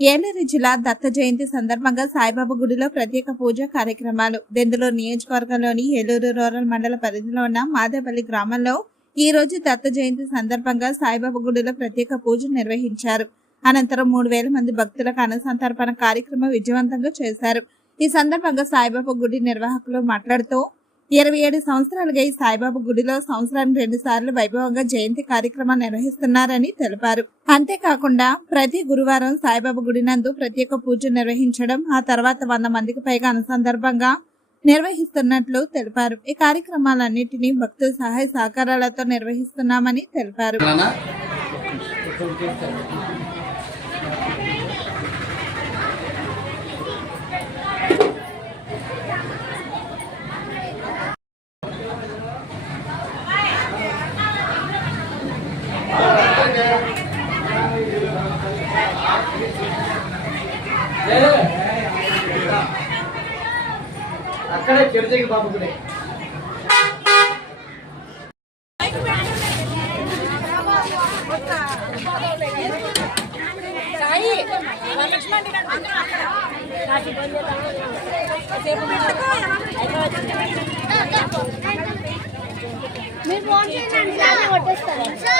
ఏలూరు జిల్లా దత్త జయంతి సందర్భంగా సాయిబాబా గుడిలో ప్రత్యేక పూజ కార్యక్రమాలు. దెందులూరు నియోజకవర్గంలోని ఏలూరు రూరల్ మండల పరిధిలో ఉన్న మాదేపల్లి గ్రామంలో ఈ రోజు దత్త జయంతి సందర్భంగా సాయిబాబా గుడిలో ప్రత్యేక పూజ నిర్వహించారు. అనంతరం మూడు వేల మంది భక్తులకు అన్నసంతర్పణ కార్యక్రమం విజయవంతంగా చేశారు. ఈ సందర్భంగా సాయిబాబా గుడి నిర్వాహకులు మాట్లాడుతూ ఇరవై ఏడు సంవత్సరాలుగా ఈ సాయిబాబా గుడిలో సంవత్సరానికి రెండు సార్లు వైభవంగా జయంతి కార్యక్రమం నిర్వహిస్తున్నారని తెలిపారు. అంతేకాకుండా ప్రతి గురువారం సాయిబాబా గుడి నందు ప్రత్యేక పూజ నిర్వహించడం ఆ తర్వాత వంద మందికి పైగా అనుసందర్భంగా నిర్వహిస్తున్నట్లు తెలిపారు. ఈ కార్యక్రమాలన్నింటినీ భక్తుల సహాయ సహకారాలతో నిర్వహిస్తున్నామని తెలిపారు. అక్కడే చెరుదగి బాబు గుడి మీరు ఫోన్ చేయండి కొట్టేస్తారా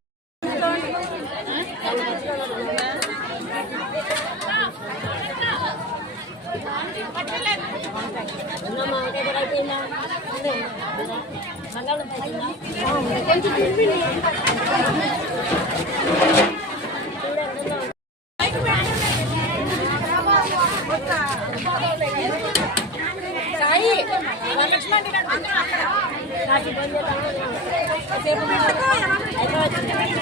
ఉందమ్మా ఒక దగ్గర అయిపోయిందా ఉందే. మంగళం అయిపోయిందా? కొంచెం తినిపిండి సాయి వరలక్ష్మి కాశీ బంద్ కాసేపు మీరు ఫోన్ చేయండి సార్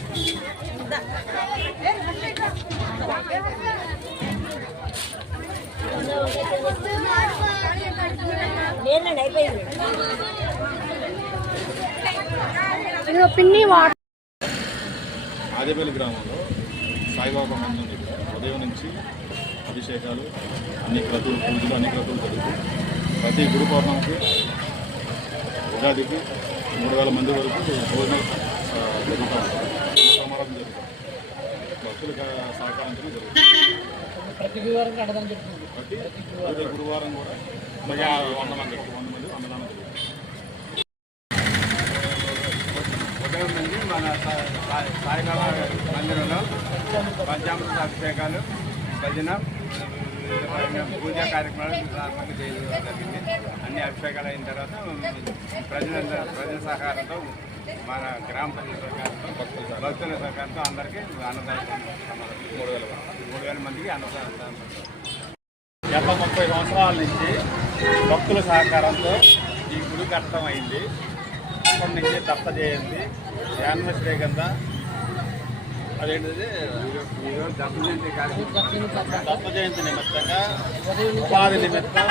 పిన్ని వాటర్ ఆదేపల్లి గ్రామంలో సాయిబాబా మందిరం దగ్గర ఉదయం నుంచి అభిషేకాలు అన్ని క్రతువులు పూజలు అన్ని క్రతువులు జరుగుతాయి. ప్రతి గురు పౌర్ణమికి ఉగాదికి మూడు వేల మంది వరకు భోజనాలు ఆ, జరుగుతూ ఉంటాయి. జరుగుతాయి భక్తుల సహకారంతో జరుగుతుంది. ప్రతి గురువారం కడదాం చెప్తుంది ప్రతి ప్రతి గురువారం కూడా అలాగే వంద మంది వంద మంది అన్నదానం జరుగుతుంది ఉదయం నుంచి మన సాయిబాబా మందిరంలో పంచామృత అభిషేకాలు భజన పూజా కార్యక్రమాలు ప్రారంభంగా చేయడం జరిగింది. అన్ని అభిషేకాలు అయిన తర్వాత ప్రజలందరూ ప్రజల సహకారంతో మన గ్రామ ప్రజల సహకారంతో భక్తుల భక్తుల సహకారంతో అందరికీ అన్నదానం మూడు వేల మూడు వేల మందికి అన్నదానం డెబ్బై ముప్పై సంవత్సరాల నుంచి భక్తుల సహకారంతో ఈ గుడి కట్టడం అయింది. అప్పటి నుంచి దత్త జయంతి యానివర్సరీ కదా అదేంటిది? ఈరోజు జయంతి నిమిత్తంగా. ఉపాధి నిమిత్తం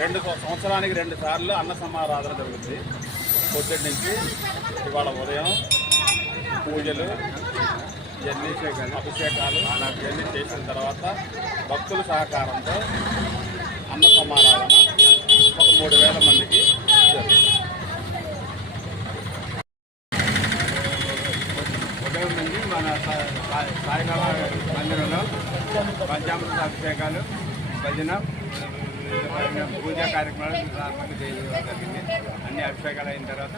రెండు సంవత్సరానికి రెండు సార్లు అన్న సమారాధన జరుగుతుంది పొద్దుటి నుంచి ఇవాళ ఉదయం పూజలు ఇవన్నీ అభిషేకాలు ఇవన్నీ చేసిన తర్వాత భక్తుల సహకారంతో అన్న సమారాధన ఒక మూడు వేల మందికి జరుగుతుంది ఉదయం నుంచి మన సాయిబాబా మందిరంలో పంచామృత అభిషేకాలు భజన పూజా కార్యక్రమాలు ప్రారంభం చేయడం జరిగింది. అన్ని అభిషేకాలు అయిన తర్వాత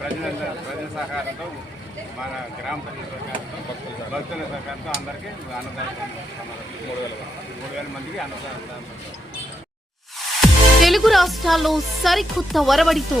ప్రజలందరూ ప్రజల సహకారంతో మన గ్రామ ప్రజల సహకారంతో భక్తుల భక్తుల సహకారంతో అందరికీ అన్నదానం మూడు వేల మూడు వేల మందికి అన్నదానం తెలుగు రాష్ట్రాల్లో సరికొత్త వరవడితో